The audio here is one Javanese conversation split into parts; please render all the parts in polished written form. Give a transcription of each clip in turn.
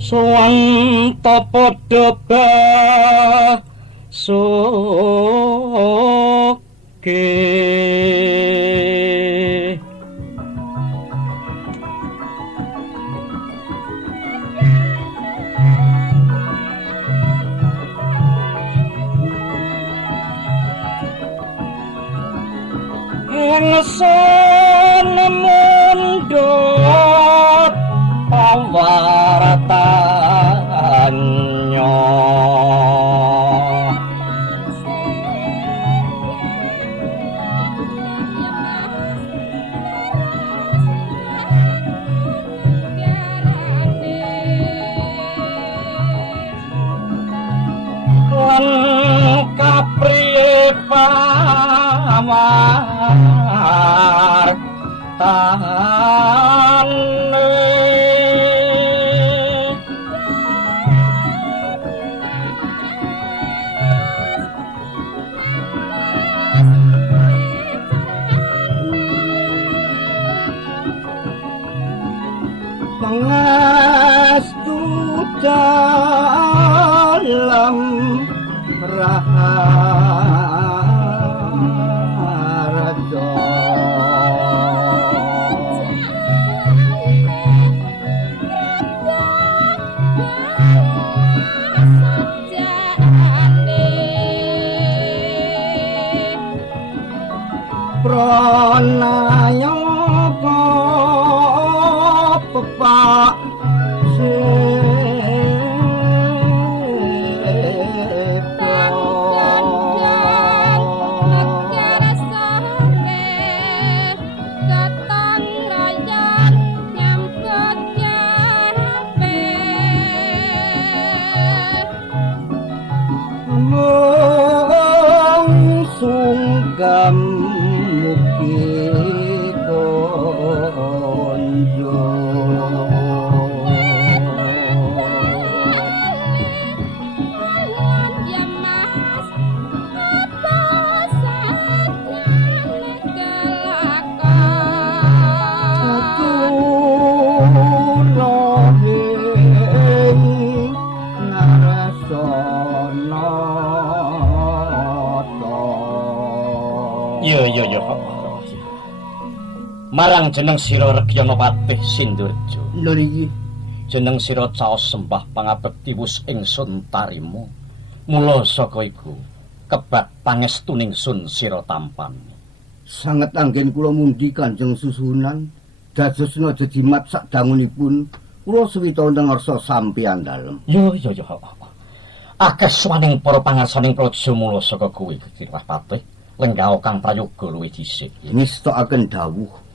Suwanta padha basuke ing sana mundhut pawaratannya lan kapriye pamar tahane pangastu dalam raharja pranayaka pepak Marang jeneng sira Regana Patih Sindurjo. Lho niki. Jeneng sira caos sembah pangabekti wus ingsun tarima. Mula saka iku kebat pangestuning sun sira tampan. Sanget anggen kula mundi Kanjeng Susunan dadosna jedimat sadangunipun kula suwita wonten ngarsa sampeyan dalem. Yo. Akeh swaning para pangarsaning praja mula saka kuwi Kirah Patih lenggah kang prayoga luwih dhisik. Ngestokaken dawuh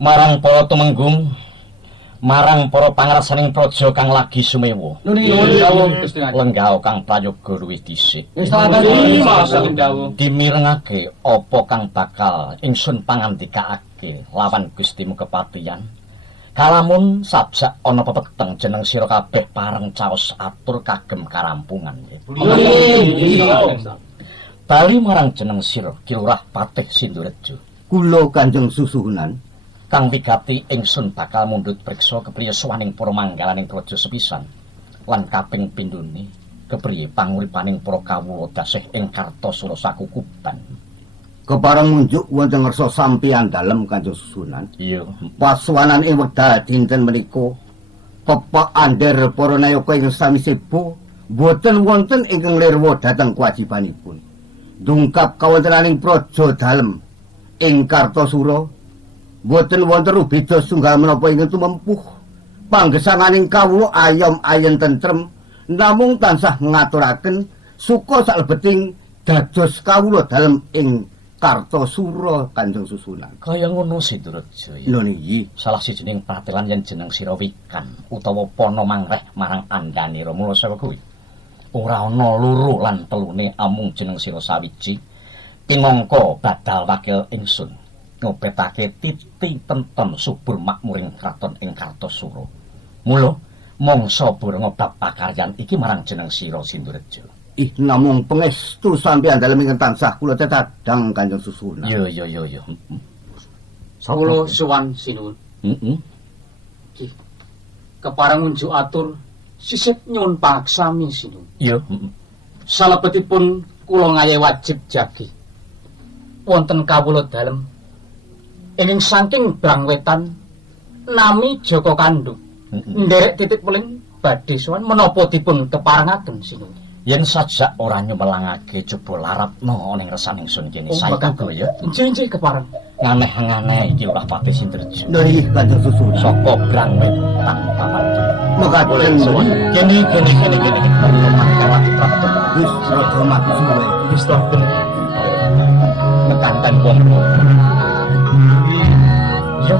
Marang para tumenggung, marang para pangarsaning praja kang lagi sumewa. Lenggah kang prayoga luwih dhisik. Dimirengake apa kang bakal ingsun pangandikaake lawan Gustimu Kepatihan. Kalamun sabjak ana pepeteng jeneng sira kabeh pareng caos atur kagem karampungan. Bali marang jeneng sira Kilurah Patih Sindurjo. kula Kanjeng Susunan Kang wigati ingsun bakal mundhut priksa kepriye sawaning para manggalaning praja sepisan lan kaping pindhone kepriye panguripaning para kawula dasih ing Kartasura sakukuban. kepareng munjuk wonten ngarsa sampeyan dalem Kanjeng Susunan. Iya. Paswanan ing wekdal dinten menika pepak ander para nayaka ing sami sebo boten wonten ingkang lirwa dhateng kewajibanipun. Dungkap kawontenaning praja dalem ing Kartasura boten wonten rubeda sunggal menapa ingkang tumempuh. Panggesanganing kawula ayom ayen tentrem namung tansah ngaturaken suka salebeting dados kawula dalem ing Kartasura Kanjeng Susunan. Kaya ngono Sindurjo. Lho niki Salah sijining pratelan yen jeneng sira Wikan utawa Pana mangreh marang Andanira mula saka kuwi. Ora ana loro lan telune amung jeneng sira sawiji. Pinangka badal wakil ingsun ngobetake titi tenton subur makmuring kraton ing Kartasura. Mula mangsa bureng bab pakaryan iki marang jeneng sira Sindurjo. namung pangestu sampeyan dalem ingkang tansah kula tetadang Kanjeng Susunan. Yo. Kula sowan sinuwun. Heeh. Kepareng unjuk atur sisip nyuwun paksami sinuwun. Yo. Salebetipun kula ngayahi wajib jagi. Wonten kawula dalem ing saking brangwetan nami Joko Kandung. Nderek titik peling badhe sowan menapa dipun keparengaken sinuwun. Yen sajak ora nyumelangake coba laratno ning resaning sun kene saiki ya. Nggih kepareng. Nganeh-nganeh iki ora Patih Sindurjo. Lho niki Kanjeng Susunan. Saka brangwetan pawarti. Mekaten Kene perlu mangkawati prapto. wis rada mati suwe. Wis sampun nekanten wong. Yo.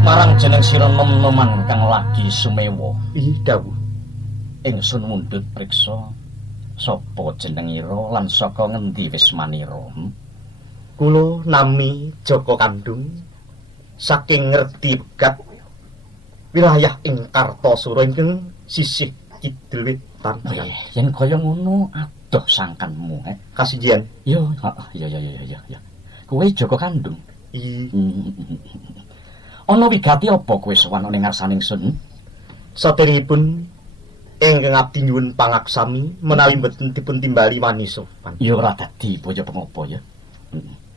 Marang jeneng sira nom-noman kang lagi sumewa. Ih dawuh. Ingsun mundhut priksa sapa jenengira lan saka ngendi wis manira. Kula nami Joko Kandung saking ngerti begat wilayah ing Kartasura ingkang sisih kidul wetan. Yen kaya ngono adoh sangkanmu, Kasijian. Yo, iya. Kowe Joko Kandung. Ana wigati apa kowe sowan ning ngarsaning sun? Saderipun ingkang abdi nyuwun pangaksami menawi mboten dipun timbali wani sopan. Ya ora dadi boyo pengapa ya.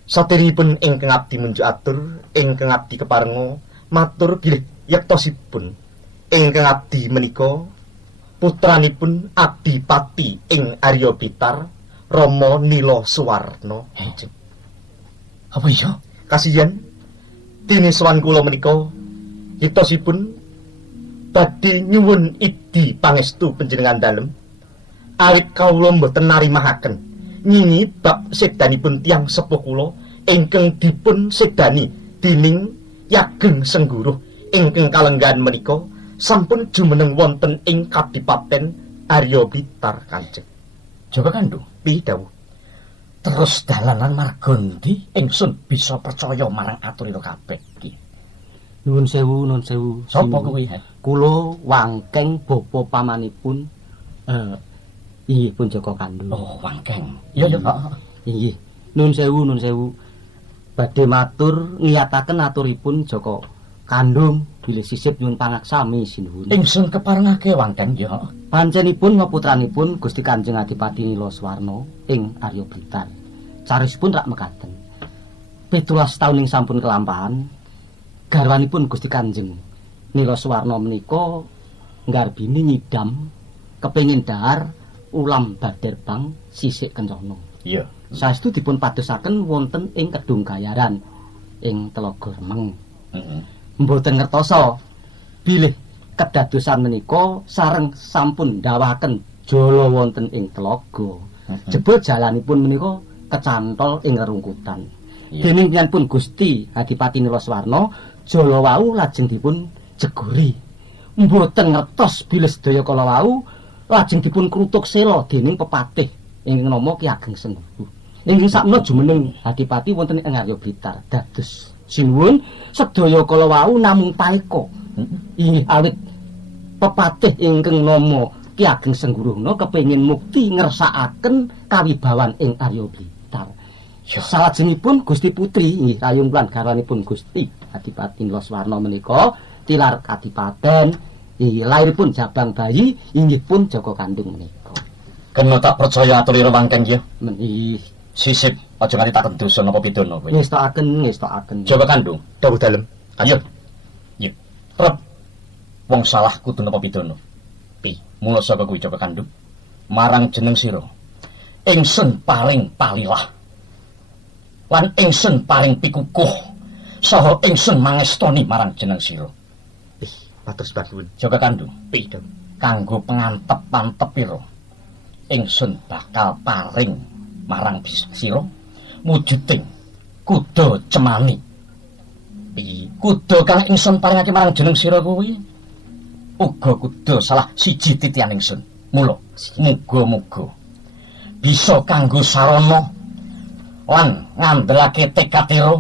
Saderipun ingkang abdi munjuk atur, ingkang abdi keparenga matur bilih yektosipun. Ingkang abdi menika putranipun Adipati ing Arya Bitar Rama Nila Suwarna. Apa iya? Kasihan dene sowan kula menika yektosipun badhe nyuwun idi pangestu panjenengan dalem awit kawula mboten narimahaken nyinyi bab sedanipun tiyang sepuh kula ingkang dipun sedani dening Yageng Sengguruh ingkang kalenggan menika sampun jumeneng wonten ing Kadipaten Arya Bitar Kanjeng. Joko Kandung, Piye dawuh? terus dalanan marga ndi ingsun bisa percaya marang aturira kabeh iki. Nuwun sewu. Sapa kuwi? Kula wangkeng bapa pamanipun inggih pun Joko Kandung. Oh, wangkeng. Iya. Inggih. Nuwun sewu. Badhe matur ngiyataken aturipun Joko Kandung bilih sisip nyuwun pangaksami sinuwun. Ingsun keparengake wangkeng ya. Panjenipun ngaputranipun Gusti Kanjeng Adipati Nila Suwarna ing Arya Bitar. Carisipun rak mekaten. 17 taun ing sampun kelampahan garwanipun Gusti Kanjeng Nila Suwarna menika nggarbini nyidam kepengin dahar ulam Baderbang sisik kencana. Iya. Saestu dipun padosaken wonten ing Kedung Gayaran ing Telaga Remeng. Heeh. Mboten ngertosa bilih kedadosan menika sareng sampun ndawahaken jala wonten ing telaga. Jebul jalanipun menika kecantol ing rerungkutan. Dening pun Gusti Adipati Nila Suwarna jala wau lajeng dipun jeguri. Mboten ngertos bilih sedaya kala wau lajeng dipun krutuk sela dening pepatih ingkang nama Ki Ageng Sengguru. Inggih sakmenika jumeneng Adipati wonten ing Arya Blitar. Dados sinuwun sedaya kala wau namung paeka. Inggih awit pepatih ingkang nama Ki Ageng Sengguruna kepengin mukti ngersakaken kawibawan ing Arya Blitar. Salajengipun Gusti Putri inggih rayung lan garwanipun Gusti Adipati Nila Suwarna menika tilar kadipaten lairipun jabang bayi inggih pun Jaka Kandung menika. Kena tak percaya aturira wangkeng ya. Menih Sisip aja nganti tak dosa napa pidana kowe. ngestakaken. Jaka Kandung, Dawuh dalem. ayo. Iya. Trep. Wong salah kudu napa pidana. Pi, mula saka kuwi Jaka Kandung marang jeneng sira. Ingsun paling palilah. Lan ingsun paling pikukuh saha ingsun mangestoni marang jeneng sira. Matur suwun. Jaka Kandung, Pi dawuh. kanggo pangantep-antep pira ingsun bakal paring marang sira wujuding kuda cemani. Pi, kuda kang ingsun paringake marang jeneng sira kuwi uga kuda salah siji titian ingsun. Mula muga-muga bisa kanggo sarana lan ngandhelake tekadira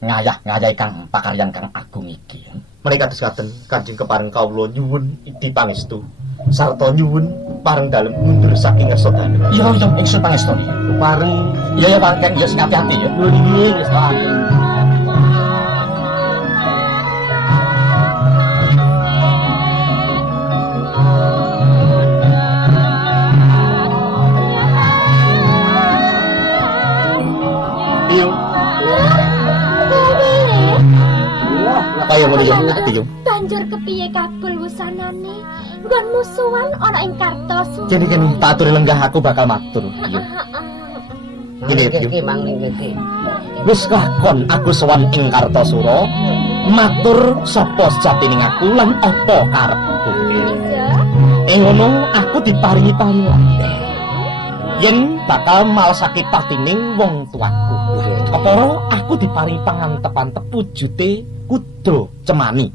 ngayah-ngayahi kang pakaryan kang agung iki. Menika kadosaken Kanjeng kepareng kawula nyuwun idi pangestu sarta nyuwun pareng dalem mundur saking ngersakane. Iya, iya, ingsun pangestoni. Pareng Iya, ya, Wangkeng, ya, hati-hati ya. nuwun inggih ngestakaken. Kaya ngono ya, Tiyung. Banjur kepiye kabul wusanane? Nggon musuhan ana ing Kartosu. Kene tak aturi lenggah aku bakal matur. Ngene Tiyung. Wis lakon aku sowan ing Kartosura matur sapa sejatining aku lan apa karepku. Iya. Ing ngono aku diparingi panggilan. Yen bakal malesake patining wong tuaku. Kepara aku diparingi pangantep-antep wujude kuda cemani.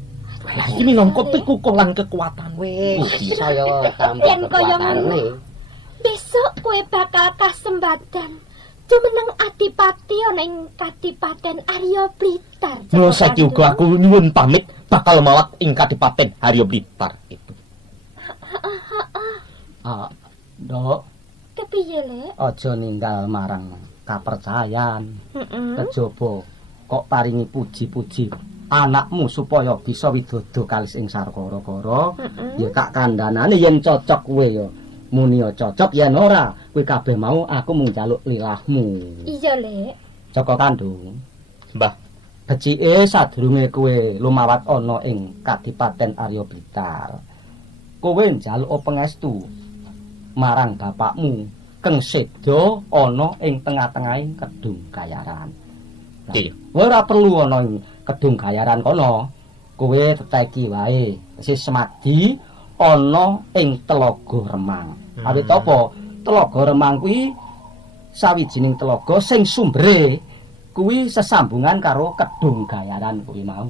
Lah iki minangka pikukuh lan kekuatan. Wis saya tambah Yen kaya ngono, kekuatane. besok kowe bakal kasembadan jumeneng adipati ana ing Kadipaten Arya Blitar. Mula saiki uga aku nyuwun pamit bakal mawat ing Kadipaten Arya Blitar itu. Dok, Kepiye, Lek? aja ninggal marang kapercayan. Heeh. Kejaba kok paringi puji-puji anakmu supaya bisa widodo kalis ing Sarkara-kara. Ya kak kandhanane yen cocok kowe ya muni ya cocok, yen ora kowe kabeh mau aku mung njaluk lilahmu. Iya, Lek. Jaka Kandung, Mbah, becike sadurunge kowe lumawat ana ing Kadipaten Arya Blitar, kowe njaluk pangestu marang bapakmu keng seda ana ing tengah-tengahing Kedung Gayaran. Iya. Ora perlu ana ing Kedung Gayaran kono. Kowe teteki wae wis semadi ana ing Telaga Remang. Awit apa? Telaga Remang kuwi sawijining telaga sing sumbere kuwi sesambungan karo Kedung Gayaran kuwi mau.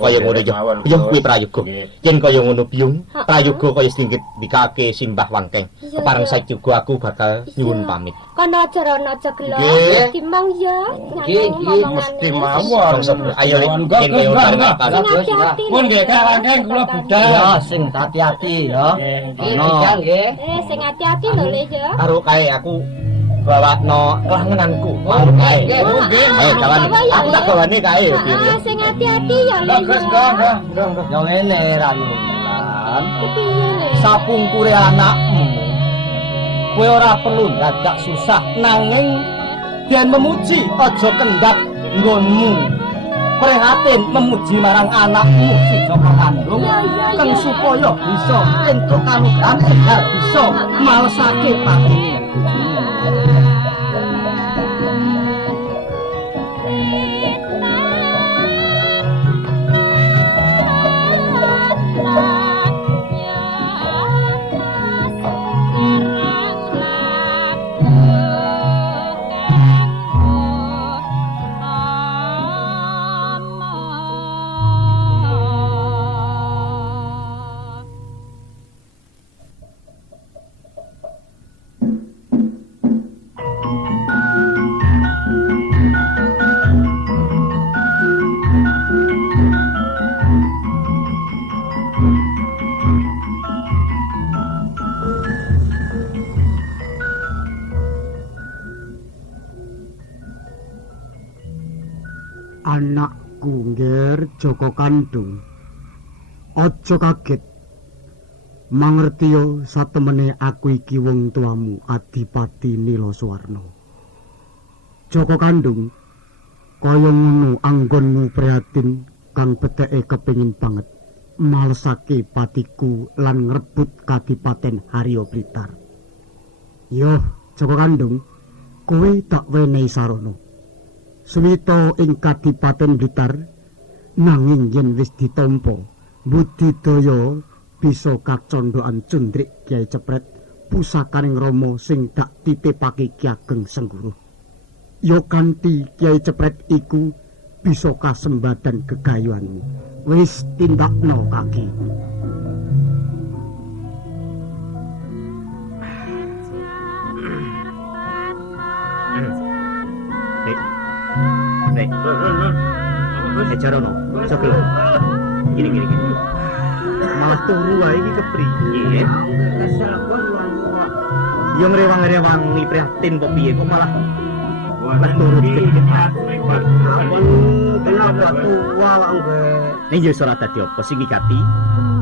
kaya ngono ya. Ya kuwi prayoga. Yen kaya ngono Biyung, prayoga kaya sedikit dikake simbah Wangkeng. Iya, Kepareng iya. saiki uga aku bakal nyuwun pamit. Kono aja rono aja gelo. Nggih. Timbang ya. Nggih, mesti mawon. Ayo Lek, yen kaya bareng apa. Hati-hati. Pun nggih Kak Wangkeng kula budal. Ya sing hati-hati ya. Ono. Nggih. Sing hati-hati lho, Lek ya. Karo kae aku bawakno kelangenanku. Mau kae. Nggih. Ayo kawan, aku tak gawane kae ya Biyung. Sing hati-hati ya, Lek. Ya ngene Rayulan. Kepiye, Lek? Sapungkure anakmu. Kowe ora perlu dadak susah nanging yen memuji aja kendhat nggonmu prihatin memuji marang anakmu si Joko Kandung kang supaya bisa entuk kanugrahan enggal bisa malesake patine. Anakku ngger Joko Kandung, aja kaget. Mangertiya satemene aku iki wong tuamu Adipati Nilaswarna. Joko Kandung, kaya ngono anggonmu prihatin kang beteke kepengin banget malesake patiku lan ngrebut Kadipaten Harya Blitar. Yo, Joko Kandung, kowe tak wenehi sarana. Suwita ing Kadipaten Blitar nanging yen wis ditampa budidaya bisa kacondokan cundrik Kyai Cepret pusakaning Rama sing dak titipake Ki Ageng Sengguruh. Ya kanthi Kyai Cepret iku bisa kasembadan gegayuhanmu. Wis tindakno kaki. Jarono, coklo. Gini. Malah turu wae iki kepriye? Yo ngrewang-rewangi prihatin kok piye kok malah turu dikit-dikit. Kenapa tua angge? Ning yo ora dadi apa sing ngigati.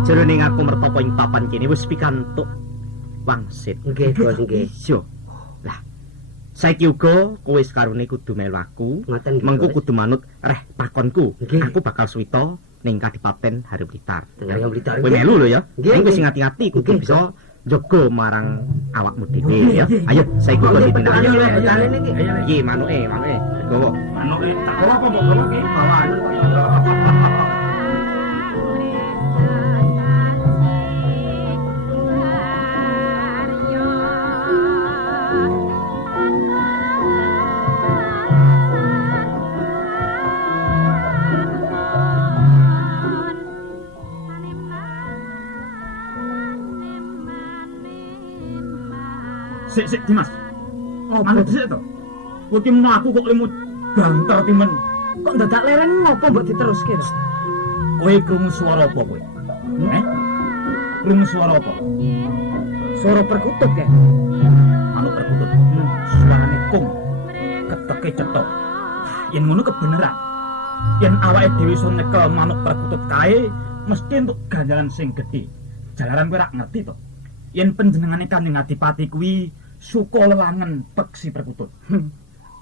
Jerone ngaku mertapa ing papan kene wis pikantuk wangsit. Nggih, Bos, nggih. Yo. Lah, saiki uga kowe sekarone kudu melu aku. Mengko kudu manut reh pakonku. Aku bakal suwita ning Kadipaten Harya Blitar. Harya Blitar. Kowe melu lho ya. Nggih, Kowe sing ati-ati kudu bisa jaga marang awakmu dhewe ya. Ayo saiki kok ditindak. Ayo niki. Iki manuke. Gowo. Manuke tak gowo apa mbok gowo ki? Bawaan. Sik Dimas. Mana sik to? Kowe ki mlaku kok lemu banter timen. Kok dadak leren ngopo mbok diteruske? Kowe krungu swara apa kowe? Krungu swara apa? Suara perkutut ya. Manuk perkutut. Suarane kung. Keteke cetok. Yen ngono kebeneran. Yen awake dhewe iso nyekel manuk perkutut kae, mesti entuk ganjaran sing gedhe. Jalaran kowe rak ngerti to. Yen panjenengane Kanjeng Adipati kuwi suka lelangen peksi perkutut.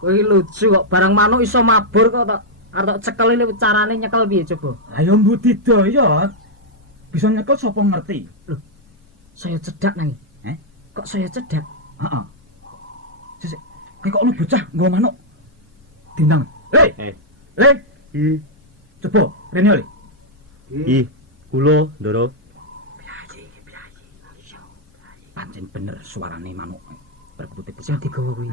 Kowe lucu kok barang manuk iso mabur kok tak arep cekel ini carane nyekel piye coba? Ayo budidaya. Bisa nyekel sapa ngerti? Loh. Saya cedak nang. Kok saya cedak? Heeh. Sik. Kowe kok ono bocah nggawa manuk. Dindang. Le. Coba rene le. Ih, kula Ndoro. Pancen bener suarane manuk. Perkutute Sing bocah. digawa kuwi.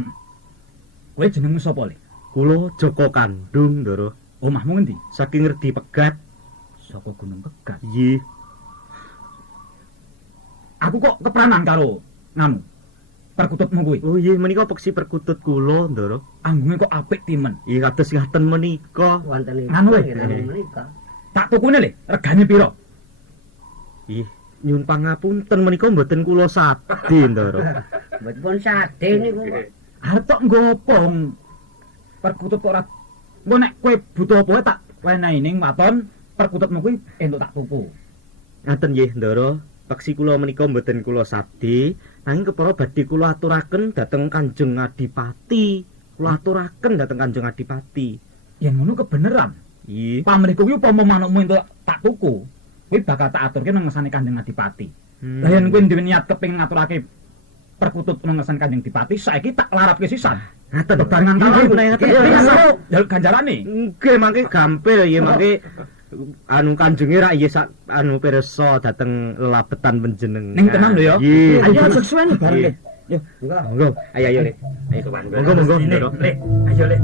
Kowe jenengmu sapa le? Kula Joko Kandung, Ndoro. Omahmu ngendi? Saking ngerti pegat. Saka Gunung Pegat. Nggih. Aku kok kepranan karo nganu. Perkututmu kuwi. Oh nggih, menika peksi perkutut kula, Ndoro. Anggunge kok apik timen. Nggih kados ngaten menika. Wonten Nganu le. menika. Tak tukune le, regane pira? Nggih, nyuwun pangapunten menika mboten kula sade, Ndoro. Mboten sade niku kok. Arep tok nggopo perkutut kok ora. Engko nek kowe butuh apa tak wenehi ning waton perkututmu kuwi entuk tak tuku. Ngaten nggih, Ndoro. Peksi kula menika mboten kula sade, nanging kepara badhe kula aturaken dhateng Kanjeng Adipati. Kula aturaken dhateng Kanjeng Adipati. Yen ngono kebeneran. Iya. Pamrih kuwi upama manukmu entuk tak tuku, kuwi bakal tak aturke nang ngersane Kanjeng Adipati. Lah yen kuwi duwe niat kepengin ngaturake perkutut nang ngersane Kanjeng Adipati, saiki tak larapke sisan. Ngaten Bebarengan karo ngaten. jaluk ganjarane. Nggih mangke gampil ya mangke anu kanjenge rak iya sak anu pirsa dateng lelabetan panjenengan. Ning tenang lho ya. Nggih. Ayo aja suwen bareng. Yo, Monggo. Ayo Le. Ayo sowan. monggo. Ayo, Lek.